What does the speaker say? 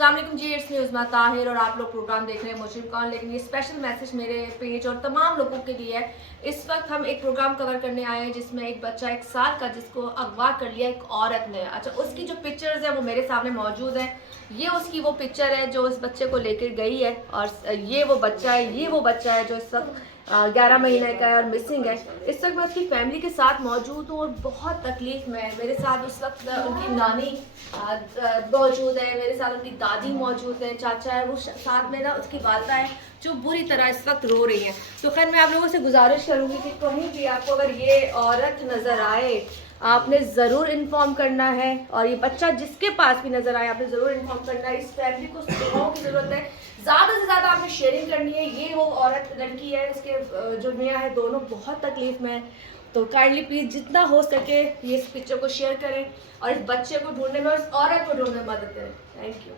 अस्सलाम वालेकुम जी, it's news मैं ताहिर और आप लोग प्रोग्राम देख रहे हैं मुजरिम कौन। लेकिन ये स्पेशल मैसेज मेरे पेज और तमाम लोगों के लिए है। इस वक्त हम एक प्रोग्राम कवर करने आए हैं जिसमें एक बच्चा 1 साल का जिसको अगवा कर लिया एक औरत ने। अच्छा, उसकी जो पिक्चर्स हैं वो मेरे सामने मौजूद हैं। ये उसकी वो पिक्चर है जो उस बच्चे को लेकर गई है और ये वो बच्चा है, ये वो बच्चा है जो इस वक्त 11 महीने का है और मिसिंग है। इस वक्त मैं उसकी फैमिली के साथ मौजूद हूँ और बहुत तकलीफ में है। मेरे साथ उस वक्त उनकी नानी मौजूद है, मेरे साथ उनकी दादी मौजूद है, चाचा है, वो साथ में ना उसकी वालदा है जो बुरी तरह इस वक्त रो रही हैं। तो खैर मैं आप लोगों से गुजारिश करूँगी कि कहीं भी आपको अगर ये औरत नज़र आए आपने ज़रूर इन्फॉर्म करना है, और ये बच्चा जिसके पास भी नज़र आए आपने ज़रूर इन्फॉर्म करना है। इस फैमिली को दुआओं की ज़रूरत है, ज़्यादा से ज़्यादा आपने शेयरिंग करनी है। ये वो औरत लड़की है, इसके जो मियाँ है दोनों बहुत तकलीफ़ में है। तो काइंडली प्लीज़ जितना हो सके ये इस पिक्चर को शेयर करें और इस बच्चे को ढूंढने में और इस औरत को ढूंढने में मदद करें। Thank you.